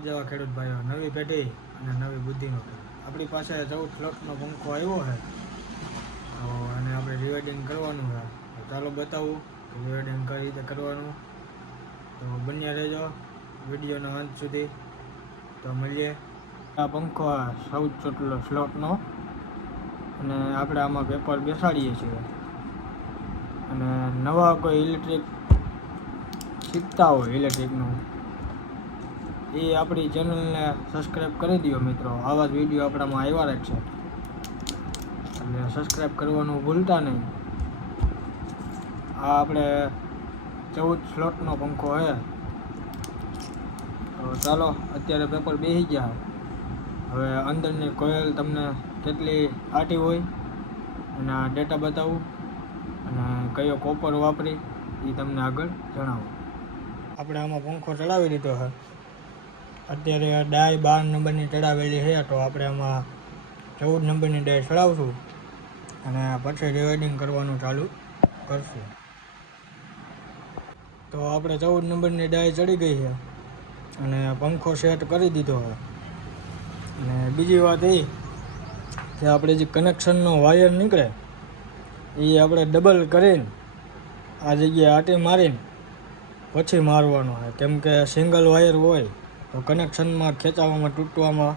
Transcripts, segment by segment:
સમાજ જેવા ખેડૂત ભાઈઓ, નવી પેઢી અને નવી બુદ્ધિનો આપણી પાસે 14 સ્લોટનો પંખો આવ્યો છે. તો અને આપણે રિવેડિંગ કરવાનું છે. તો ચાલો બતાવું રિવેડિંગ કઈ રીતે કરવાનું. તો બન્યા રહેજો વિડીયોના અંત સુધી. તો મળીએ. આ પંખો 14 સ્લોટનો અને આપણે આમાં પેપર બેસાડીએ છીએ. અને નવા કોઈ ઇલેક્ટ્રિક શીખતા હોય ઇલેક્ટ્રિકનું, એ આપણી ચેનલને સબસ્ક્રાઈબ કરી દો મિત્રો. આવા જ વિડીયો આપણામાં આવ્યા રહેશે, એટલે સબસ્ક્રાઈબ કરવાનું ભૂલતા નહીં. આ આપણે 14 સ્લોટનો પંખો છે. તો ચાલો, અત્યારે પેપર બેસી ગયા. હવે અંદરની કોઇલ તમને કેટલી આટી હોય એના ડેટા બતાવું અને કયો કોપર વાપરી એ તમને આગળ જણાવું. આપણે આમાં પંખો ચડાવી દીધો છે. અત્યારે ડાય 12 નંબરની ચડાવેલી છે. તો આપણે આમાં 14 નંબરની ડાય ચડાવશું અને પછી રિવેડિંગ કરવાનું ચાલુ કરશું. તો આપણે 14 નંબરની ડાય ચડી ગઈ છે અને પંખો સેટ કરી દીધો છે. અને બીજી વાત એ કે આપણે જે કનેક્શનનો વાયર નીકળે એ આપણે ડબલ કરીને આ જગ્યાએ આટી મારીને પછી મારવાનો છે. કેમ કે સિંગલ વાયર હોય તો કનેક્શનમાં ખેંચાવામાં તૂટવામાં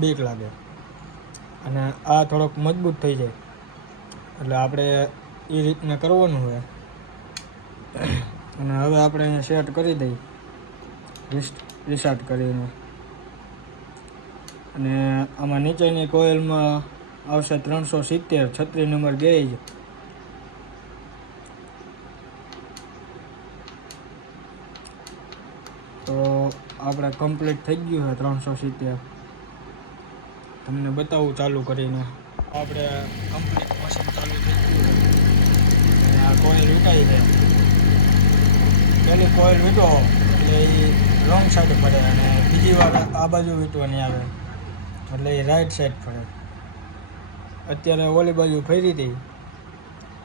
બીક લાગે અને આ થોડોક મજબૂત થઈ જાય. એટલે આપણે એ રીતના કરવાનું હોય. અને હવે આપણે અહીંયા સેટ કરી દઈએ રિસ્ટાર્ટ કરીને. અને આમાં નીચેની કોઇલમાં આવશે 370 36 નંબર ગેજ. તો આપણે કમ્પ્લીટ થઈ ગયું છે 370. તમને બતાવું ચાલુ કરીને. આપણે કમ્પ્લીટ મશીન ચાલુ થઈ ગયું છે. આ કોઇલ વીંટાઈ છે. પહેલી કોઇલ વીંટો એટલે એ રોંગ સાઈડ પડે અને બીજી વાર આ બાજુ વીંટવાની આવે એટલે એ રાઈટ સાઈડ પડે. અત્યારે ઓલી બાજુ ફરી હતી.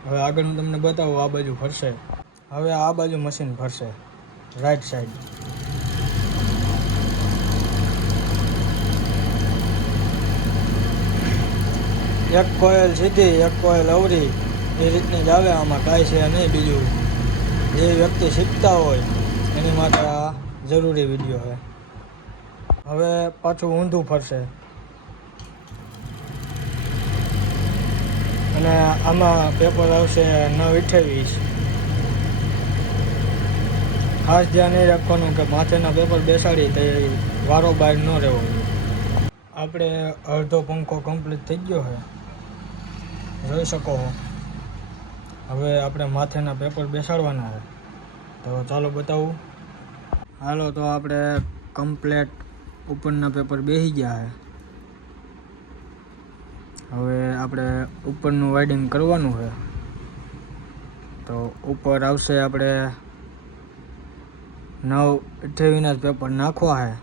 હવે આગળ હું તમને બતાવું આ બાજુ ફરશે. હવે આ બાજુ મશીન ફરશે રાઈટ સાઈડ. એક કોઇલ સીધી એક કોઇલ અવરી એ રીતની જ આવે. આમાં કાંઈ છે નહીં બીજું. જે વ્યક્તિ શીખતા હોય એની માટે આ જરૂરી વિડીયો છે. હવે પાછું ઊંધું ફરશે અને આમાં પેપર આવશે 928. ખાસ ધ્યાન એ રાખવાનું કે માથેના પેપર બેસાડી તે વારો બહાર ન રહેવો. આપણે અડધો પંખો કમ્પ્લીટ થઈ ગયો છે, જોઈ શકો. હવે આપણે માથેના પેપર બેસાડવાના છે. તો ચાલો બતાવું. હાલો, તો આપણે કમ્પ્લેટ ઉપરના પેપર બેસી ગયા છે. હવે આપણે ઉપરનું વાઇડિંગ કરવાનું છે. તો ઉપર આવશે આપણે 928ના પેપર નાખવા છે.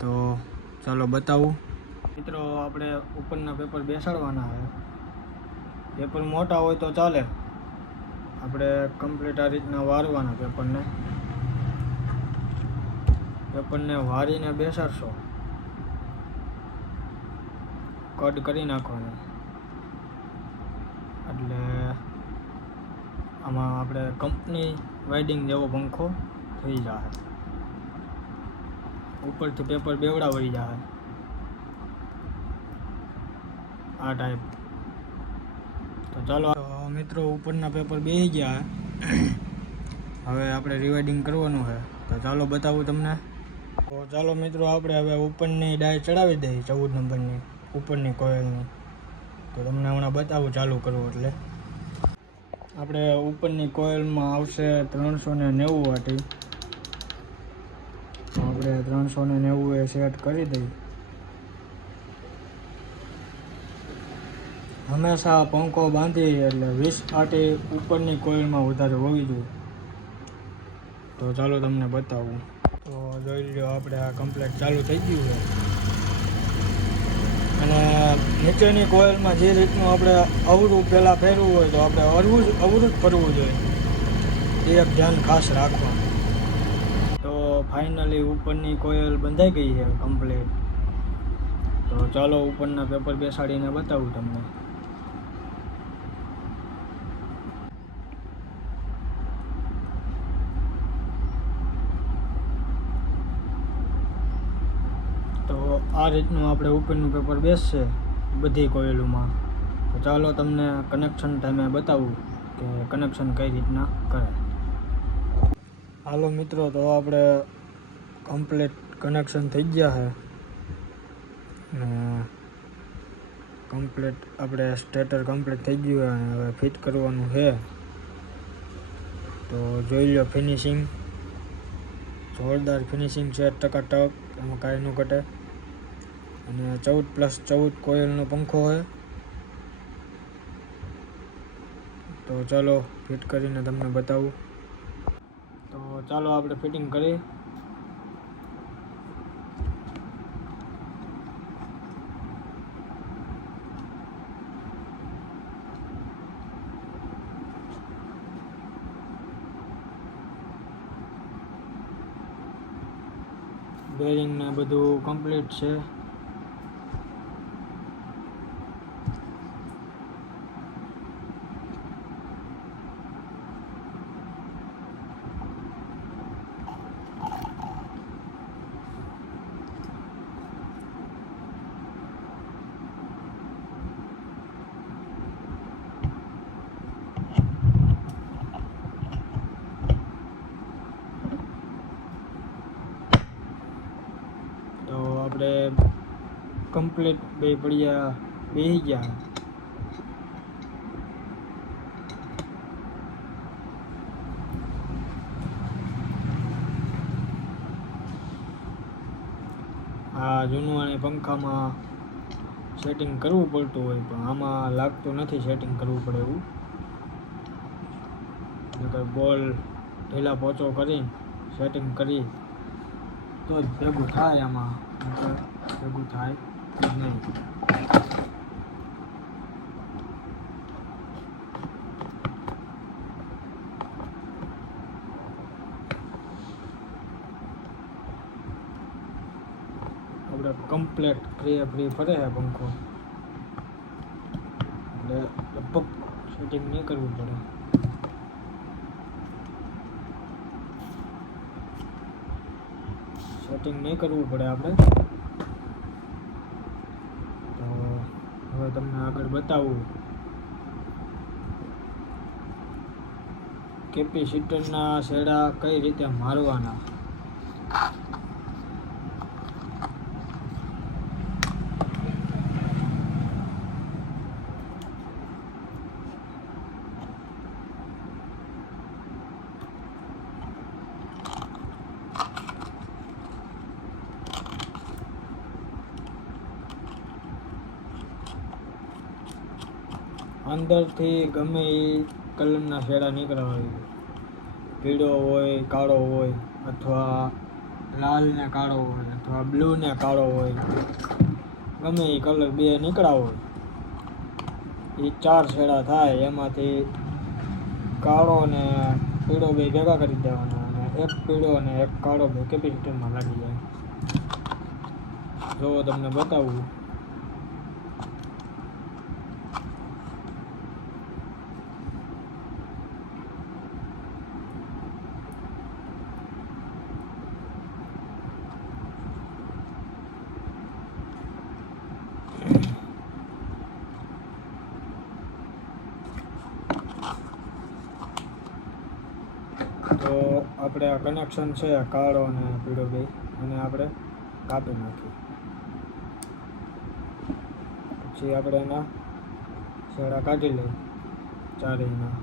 તો ચાલો બતાવું મિત્રો. આપણે ઉપરના પેપર બેસાડવાના છે. પેપર મોટા હોય તો ચાલે. આપણે કમ્પ્લીટ આ રીતના વારવાના પેપરને વારીને બેસાડશો. કટ કરી નાખવાનું એટલે આમાં આપણે કંપની વાઇડિંગ જેવો પંખો થઈ જાય. ઉપરથી પેપર બેવડા વળી જાય આ ટાઈપ. તો ચાલો મિત્રો, ઉપરના પેપર બેસી ગયા. હવે આપણે રિવાઇડિંગ કરવાનું છે. તો ચાલો બતાવું તમને. તો ચાલો મિત્રો, આપણે હવે ઉપરની ડાય ચડાવી દઈએ 14 નંબરની ઉપરની કોઇલની. તો તમને હમણાં બતાવું ચાલુ કરવું એટલે. આપણે ઉપરની કોઇલમાં આવશે 390 વાટી. આપણે 390 એ સેટ કરી દઈએ. હંમેશા પંખો બાંધી એટલે 20 આટી ઉપરની કોઇલમાં વધારે હોવી જોઈએ. તો ચાલો તમને બતાવું. તો જોઈ લો, આપણે આ કમ્પ્લીટ ચાલુ થઈ ગયું છે. અને નીચેની કોઇલમાં જે રીતનું આપણે અવરું પહેલાં ફેરવું હોય તો આપણે અવરું જ ફરવું જોઈએ. એ એક ધ્યાન ખાસ રાખવાનું. તો ફાઇનલી ઉપરની કોયલ બંધાઈ ગઈ છે કમ્પ્લીટ. તો ચાલો ઉપરના પેપર બેસાડીને બતાવું તમને. તો આ રીતનું આપણે ઉપરનું પેપર બેસશે બધી કોયલોમાં. તો ચાલો તમને કનેક્શન ટાઈમે બતાવું કે કનેક્શન કઈ રીતના કરે. હાલો મિત્રો, તો આપણે કમ્પ્લીટ કનેક્શન થઈ ગયા છે અને કમ્પ્લીટ આપણે સ્ટેટર કમ્પ્લીટ થઈ ગયું અને હવે ફિટ કરવાનું છે. તો જોઈ લો, ફિનિશિંગ જોરદાર ફિનિશિંગ છે, ટકાટક, એમાં કાંઈ ન ઘટે. અને 14+14 કોયલનો પંખો છે. તો ચાલો ફિટ કરીને તમને બતાવું. તો ચાલો આપણે ફિટિંગ કરીએ. બેરિંગ ને બધું કમ્પ્લીટ છે. તો આપણે કમ્પ્લીટ બે પડિયા બેસી ગયા. આ જૂનવાણી પંખામાં સેટિંગ કરવું પડતું હોય, પણ આમાં લાગતું નથી સેટિંગ કરવું પડે એવું. નકર બોલ ઢીલા પોચો કરીને સેટિંગ કરી તો જ ભેગું થાય, આમાં નકર ભેગું થાય નહીં. આપણે કમ્પ્લેટ ફ્રી ફરે છે પંખો, એટલે લગભગ સેટિંગ નહીં કરવું પડે. સેટિંગ નહીં કરવું પડે આપણે. તો હવે તમને આગળ બતાવું કેપેસિટરના છેડા કઈ રીતે મારવાના. અંદરથી ગમે એ કલરના છેડા નીકળવા જોઈએ. પીળો હોય, કાળો હોય, અથવા લાલ ને કાળો હોય, અથવા બ્લુ ને કાળો હોય, ગમે એ કલર બે નીકળ્યા હોય. એ 4 છેડા થાય, એમાંથી કાળો ને પીળો બે ભેગા કરી દેવાના, અને એક પીળો અને એક કાળો બે કેપેસિટરમાં લાગી જાય. જો તમને બતાવું. તો આપણે આ કનેક્શન છે કાળો અને પીળો બે, અને આપણે કાપી નાખીએ. પછી આપણે એના છેડા કાઢી લઈએ ચારેયના.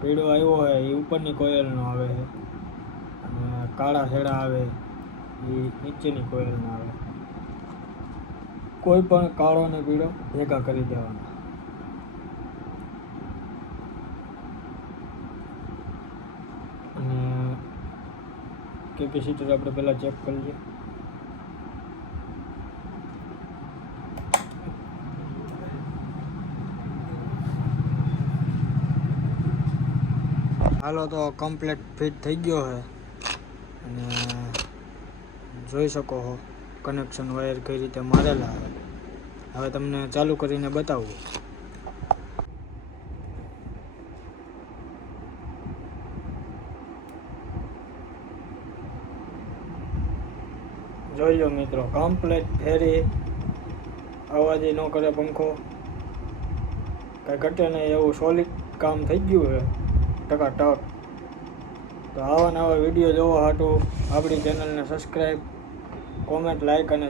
પીળો આવ્યો હોય એ ઉપરની કોયલનો આવે છે, અને કાળા છેડા આવે એ નીચેની કોયલનો આવે. કોઈ પણ કાળો અને પીળો ભેગા કરી દેવાના. અને કેપેસિટર આપણે પહેલાં ચેક કરી લઈએ. હાલો તો કમ્પ્લીટ ફિટ થઈ ગયો છે અને જોઈ શકો છો કનેક્શન વાયર કઈ રીતે મારેલા છે. હવે તમને ચાલુ કરીને બતાવું. જોઈ લો મિત્રો, કમ્પ્લીટ ફેરી અવાજ ન કરે પંખો, કાંઈ ઘટે નહીં એવું સોલિડ કામ થઈ ગયું છે ટકાટક. તો આવા નવા વિડીયો જોવા હાટુ આપણી ચેનલને સબસ્ક્રાઈબ, કોમેન્ટ, લાઈક અને